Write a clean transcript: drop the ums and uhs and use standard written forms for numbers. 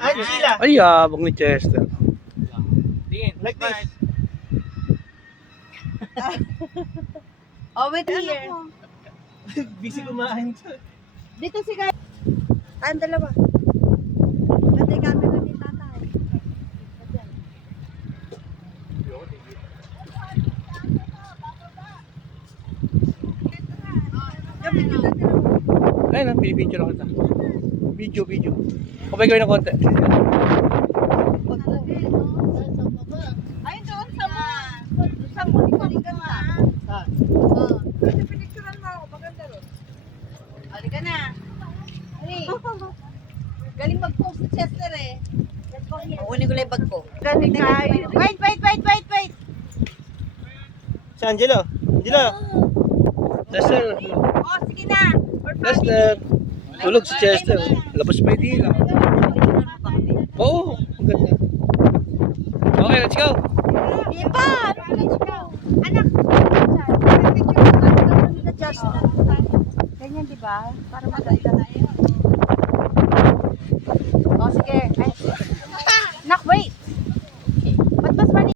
Angela! Ay, abang ni Chester. Tingin, like this. Oh, wait here. Busy kumain. Dito si Guy. Tayong dalawa. Ganda yung camera ni tatay. Yung video natin. Ayun na, pinipicture lang kita. Video. Kapag gawin ng konti. Ayun doon sa mo. Sa mo, ikaw ganda. Kasi pinicturean mo ako, maganda ron. Halika na. Hey. Galing mag-post si Chester eh. Kunin ko lang yung bag ko. Galing kayo. Wait. Si Angelo. Angelo! Chester. Oh, sige na. Chester. Tulog si Chester. Labas pa yung dila. Oo, ang ganda. Okay, let's go. Iba! Anak! Picture ko na Justin. Ganyan, di ba? Para maganda.